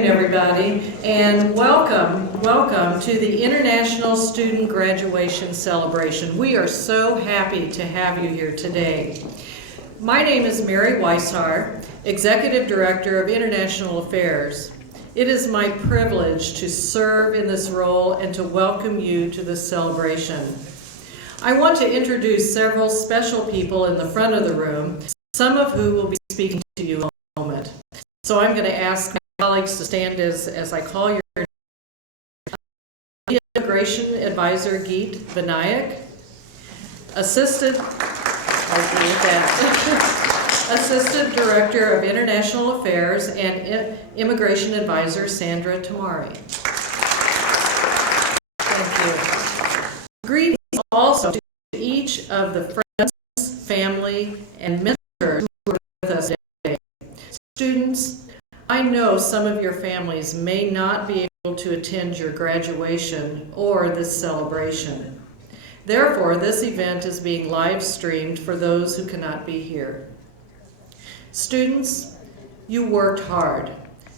afternoon, everybody, and welcome to the International Student Graduation Celebration. We are so happy to have you here today. My name is Mary Weishar, Executive Director of International Affairs. It is my privilege to serve in this role and to welcome you to this celebration. I want to introduce several special people in the front of the room, some of who will be speaking to you in a moment. So I'm going to ask my colleagues to stand as I call your name. Immigration Advisor Geet Vinayak, Assistant Director of International Affairs and Immigration Advisor Sandra Tamari. Thank you. Greetings also to each of the friends, family, and mentors who are with us today. Students, I know some of your families may not be able to attend your graduation or this celebration. Therefore, this event is being live streamed for those who cannot be here. Students, you worked hard.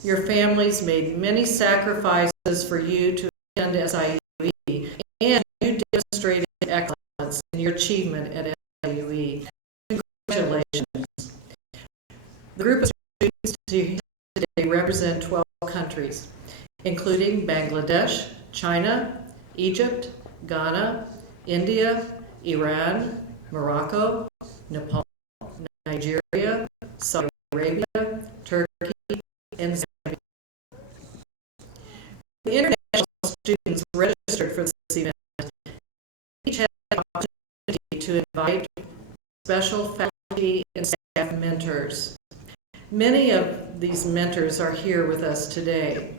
Your families made many sacrifices for you to attend SIUE, and you demonstrated excellence in your achievement at SIUE. Congratulations. The group of students today represent 12 countries, including Bangladesh, China, Egypt, Ghana, India, Iran, Morocco, Nepal, Nigeria, Saudi Arabia, Turkey, and Zambia. The international students registered for this event each had the opportunity to invite special faculty and staff mentors. Many of these mentors are here with us today.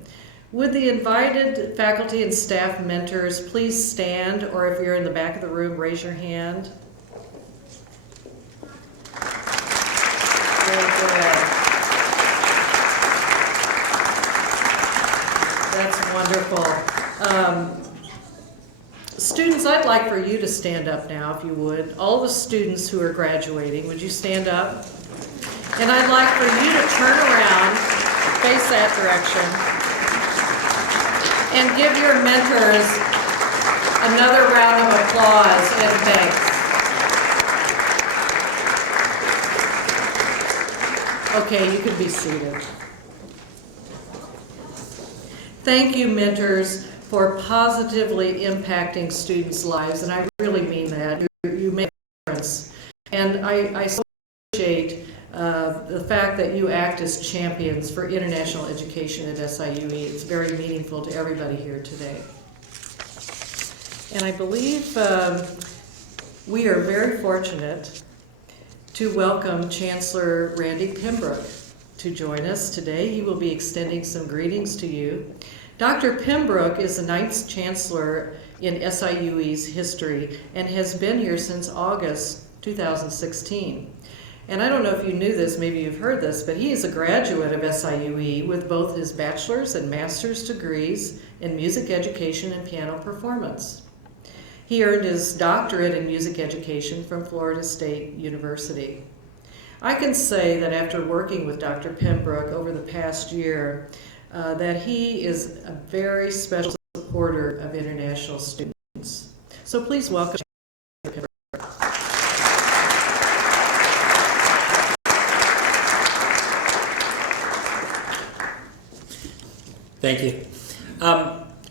Would the invited faculty and staff mentors please stand, or if you're in the back of the room, raise your hand. Very good. That's wonderful. Students, I'd like for you to stand up now, if you would. All the students who are graduating, would you stand up? And I'd like for you to turn around, face that direction, and give your mentors another round of applause and thanks. Okay, you can be seated. Thank you, mentors, for positively impacting students' lives, and I really mean that. You make a difference. And I so appreciate the fact that you act as champions for international education at SIUE. It's very meaningful to everybody here today. And I believe we are very fortunate to welcome Chancellor Randy Pembroke to join us today. He will be extending some greetings to you. Dr. Pembroke is the 9th Chancellor in SIUE's history and has been here since August 2016. And I don't know if you knew this, maybe you've heard this, but he is a graduate of SIUE with both his bachelor's and master's degrees in music education and piano performance. He earned his doctorate in music education from Florida State University. I can say that after working with Dr. Pembroke over the past year, that he is a very special supporter of international students. So please welcome Dr. Pembroke. Thank you.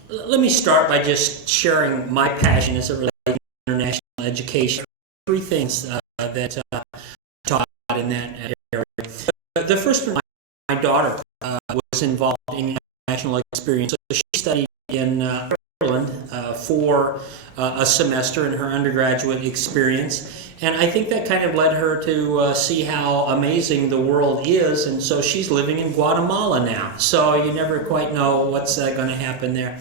Let me start by just sharing my passion as it relates to international education. Three things that taught in that area. The first one, my daughter was involved in international experience. So she studied in Ireland for a semester in her undergraduate experience. And I think that kind of led her to see how amazing the world is, and so she's living in Guatemala now. So you never quite know what's going to happen there.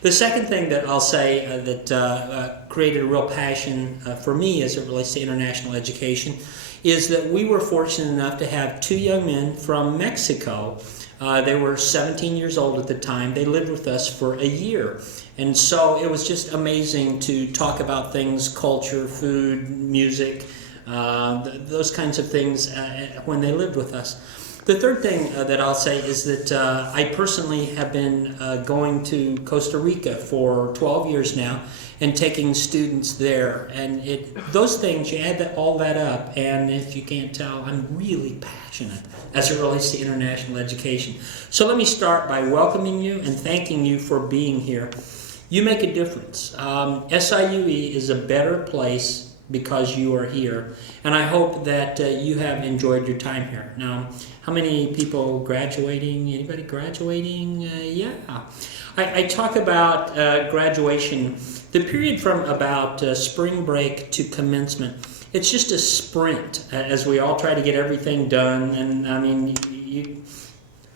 The second thing that I'll say that created a real passion for me as it relates to international education is that we were fortunate enough to have two young men from Mexico. They were 17 years old at the time. They lived with us for a year. And so it was just amazing to talk about things, culture, food, music, those kinds of things when they lived with us. The third thing that I'll say is that I personally have been going to Costa Rica for 12 years now and taking students there. And those things, you add all that up, and if you can't tell, I'm really passionate as it relates to international education. So let me start by welcoming you and thanking you for being here. You make a difference. SIUE is a better place because you are here, and I hope that you have enjoyed your time here. Now, how many people graduating? Anybody graduating? Yeah. I talk about graduation, the period from about spring break to commencement. It's just a sprint as we all try to get everything done, and I mean,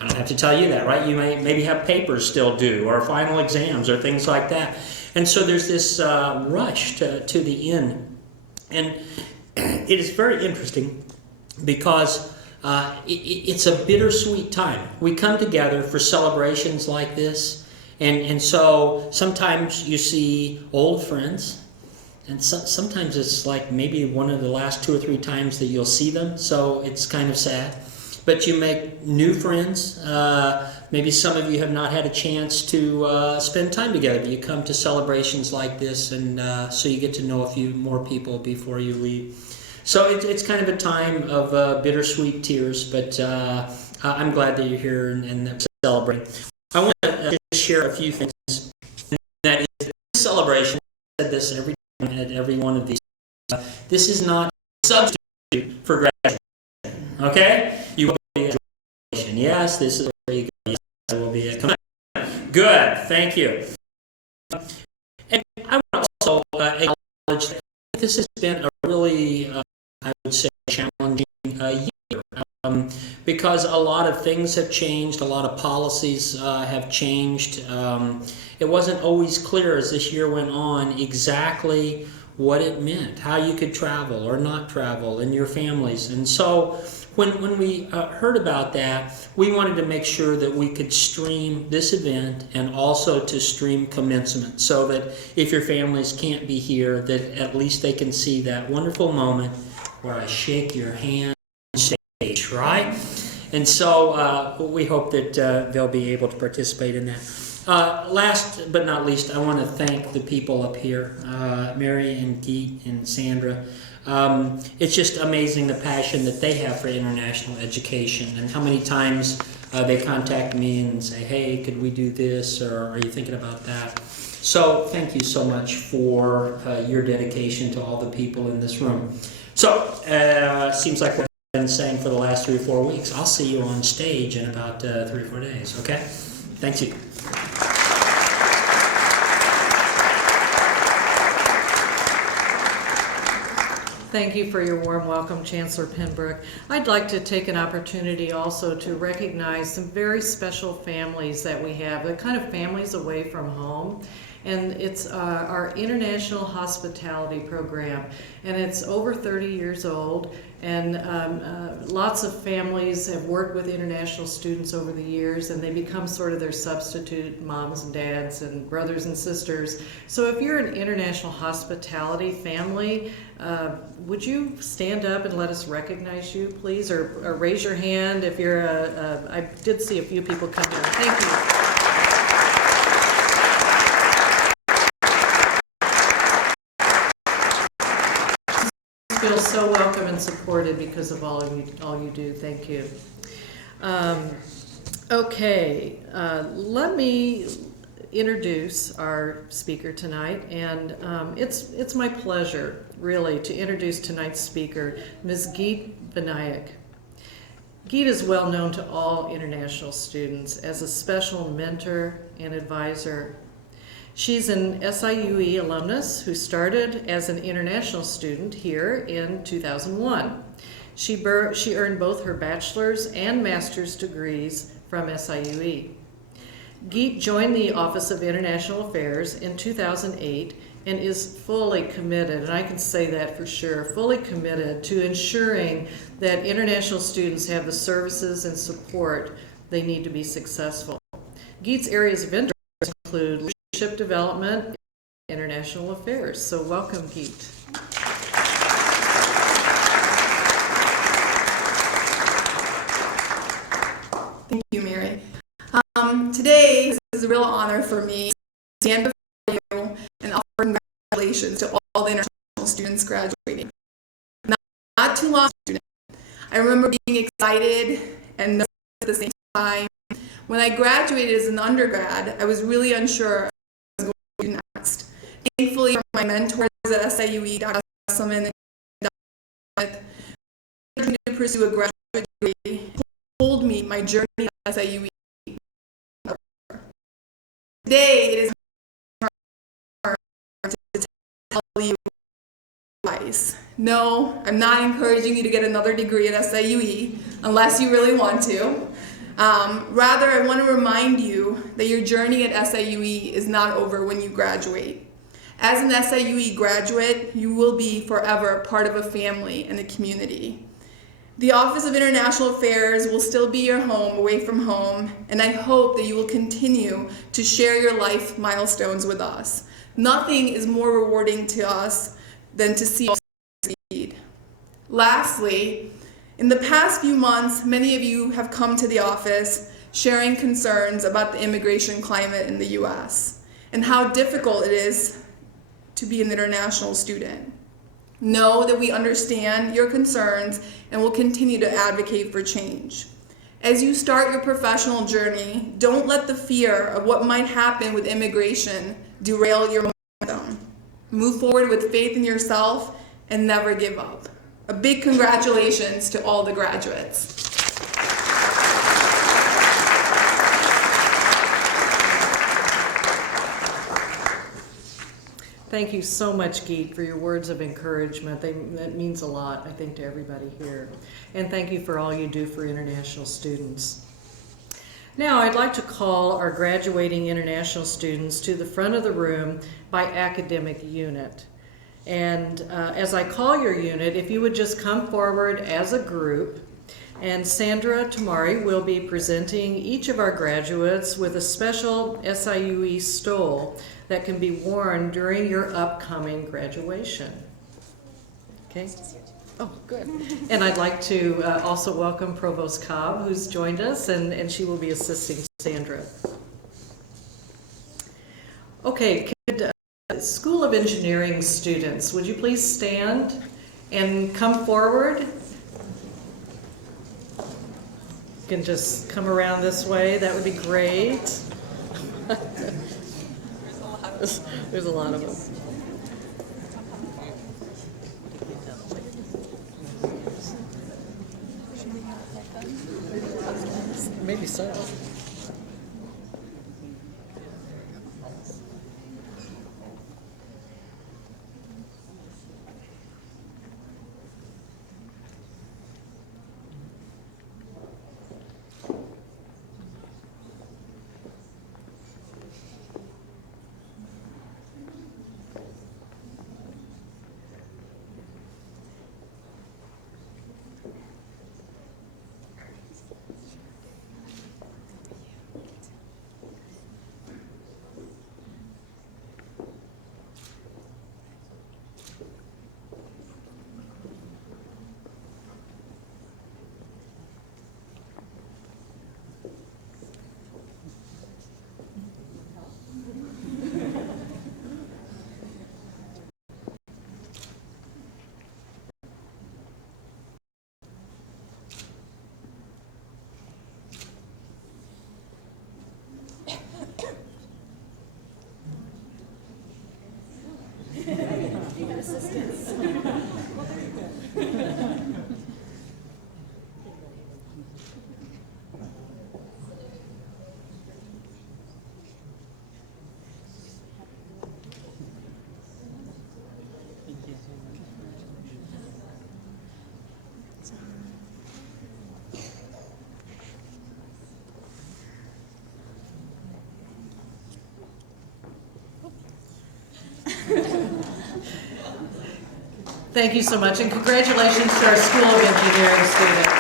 I don't have to tell you that, right? You may maybe have papers still due, or final exams, or things like that. And so there's this rush to the end. And it is very interesting because it's a bittersweet time. We come together for celebrations like this, and so sometimes you see old friends, and sometimes it's like maybe one of the last 2 or 3 times that you'll see them, so it's kind of sad. But you make new friends. Maybe some of you have not had a chance to spend time together, but you come to celebrations like this, and so you get to know a few more people before you leave. So it's kind of a time of bittersweet tears, but I'm glad that you're here and celebrating. I want to just share a few things. And that is, this celebration, I said this every time at every one of these, this is not a substitute for graduation, okay? You will be a graduation. Yes, this is where you go. Yes, I will be a good, thank you. And I want to also acknowledge that this has been a really, I would say, challenging year. Because a lot of things have changed, a lot of policies have changed. It wasn't always clear as this year went on exactly what it meant, how you could travel or not travel, and your families. And so when we heard about that, we wanted to make sure that we could stream this event and also to stream commencement, so that if your families can't be here, that at least they can see that wonderful moment where I shake your hand on stage, right? And so we hope that they'll be able to participate in that. Last but not least, I want to thank the people up here, Mary and Geet and Sandra. It's just amazing the passion that they have for international education, and how many times they contact me and say, hey, could we do this, or are you thinking about that? So thank you so much for your dedication to all the people in this room. So seems like we've been saying for the last 3 or 4 weeks, I'll see you on stage in about 3 or 4 days, okay? Thank you. Thank you for your warm welcome, Chancellor Pembroke. I'd like to take an opportunity also to recognize some very special families that we have. They're kind of families away from home. And it's our International Hospitality Program. And it's over 30 years old. And lots of families have worked with international students over the years, and they become sort of their substitute moms and dads and brothers and sisters. So if you're an international hospitality family, would you stand up and let us recognize you, please? Or raise your hand if you're I did see a few people come here. Thank you. Feel so welcome and supported because of all you do. Thank you. Okay, let me introduce our speaker tonight, and it's my pleasure, really, to introduce tonight's speaker, Ms. Geet Vinayak. Geet is well known to all international students as a special mentor and advisor. She's an SIUE alumnus who started as an international student here in 2001. She earned both her bachelor's and master's degrees from SIUE. Geet joined the Office of International Affairs in 2008 and is fully committed, and I can say that for sure, fully committed to ensuring that international students have the services and support they need to be successful. Geet's areas of interest include leadership development and international affairs. So welcome, Geet. a real honor for me to stand before you and offer congratulations to all the international students graduating. Not too long student. I remember being excited and nervous at the same time. When I graduated as an undergrad, I was really unsure what I was going to do next. Thankfully, my mentors at SIUE, Dr. Kesselman and Dr. to pursue a graduate degree, told me my journey at SIUE. Today, it is hard to tell you advice. No, I'm not encouraging you to get another degree at SIUE unless you really want to. Rather, I want to remind you that your journey at SIUE is not over when you graduate. As an SIUE graduate, you will be forever part of a family and a community. The Office of International Affairs will still be your home away from home, and I hope that you will continue to share your life milestones with us. Nothing is more rewarding to us than to see us succeed. Lastly, in the past few months, many of you have come to the office sharing concerns about the immigration climate in the US and how difficult it is to be an international student. Know that we understand your concerns and will continue to advocate for change. As you start your professional journey, don't let the fear of what might happen with immigration derail your momentum. Move forward with faith in yourself and never give up. A big congratulations to all the graduates. Thank you so much, Geet, for your words of encouragement. That means a lot, I think, to everybody here. And thank you for all you do for international students. Now, I'd like to call our graduating international students to the front of the room by academic unit. And as I call your unit, if you would just come forward as a group, and Sandra Tamari will be presenting each of our graduates with a special SIUE stole that can be worn during your upcoming graduation. Okay? Oh, good. And I'd like to also welcome Provost Cobb, who's joined us, and she will be assisting Sandra. Okay, could School of Engineering students, would you please stand and come forward? You can just come around this way, that would be great. There's a lot of them. Maybe so. Thank you so much, and congratulations to our School of Engineering students.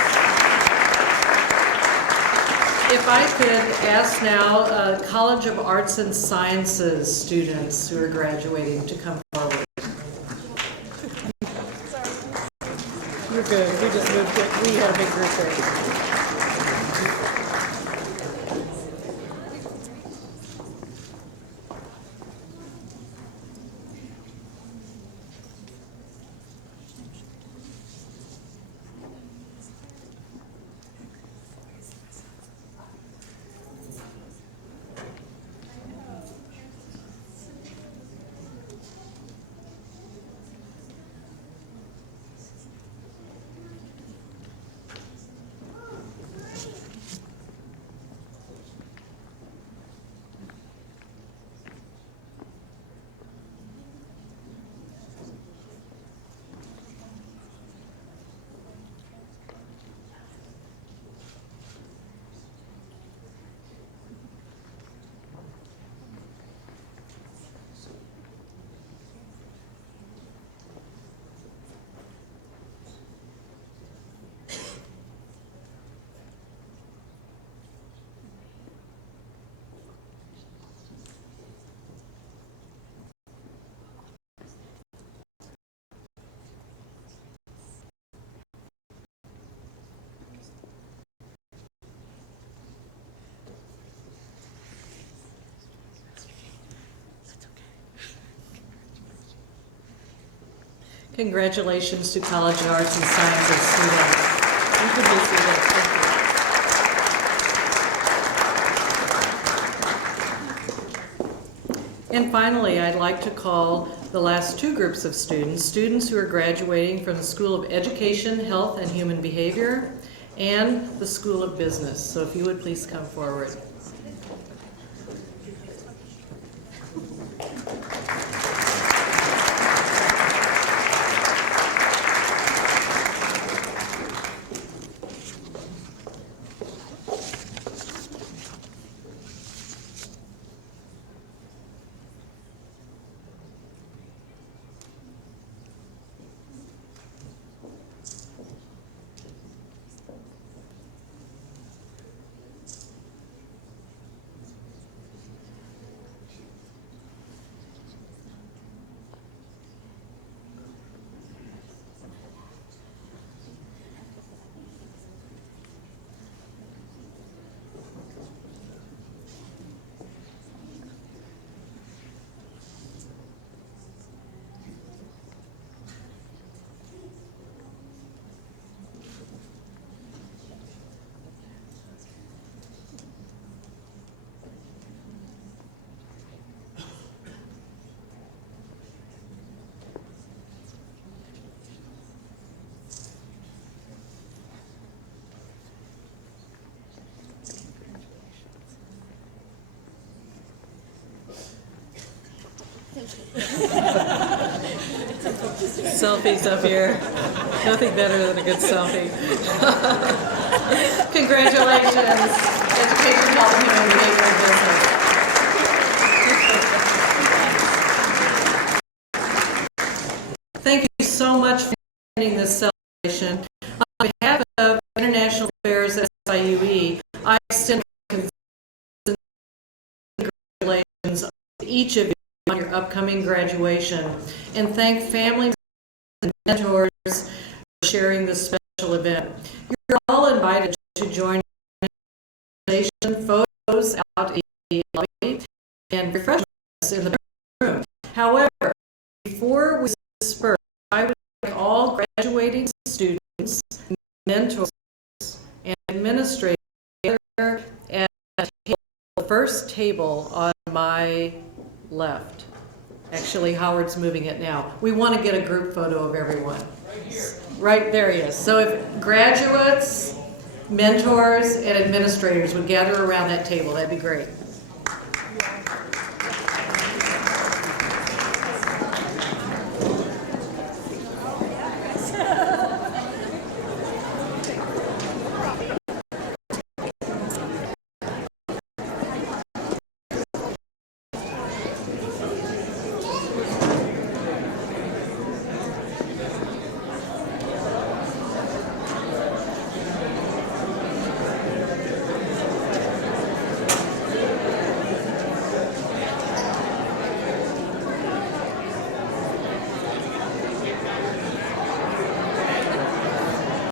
If I could ask now College of Arts and Sciences students who are graduating to come forward. You're good. We just moved it. We had a big group there. Congratulations to College of Arts and Sciences students. You can be seated. Thank you. And finally, I'd like to call the last two groups of students who are graduating from the School of Education, Health, and Human Behavior, and the School of Business. So if you would please come forward. Selfies up here. Nothing better than a good selfie. Congratulations, Education, Health, and Human Behavior and Business. Thank you so much for attending this celebration. On behalf of International Affairs at SIUE, I extend congratulations to each of you on your upcoming graduation, and thank families and mentors for sharing this special event. You're all invited to join photos out in the lobby and refreshments in the room. However, before we disperse, I would like all graduating students, mentors, and administrators at the first table on my left. Actually, Howard's moving it now. We want to get a group photo of everyone. Right there he is. So if graduates, mentors, and administrators would gather around that table, that'd be great.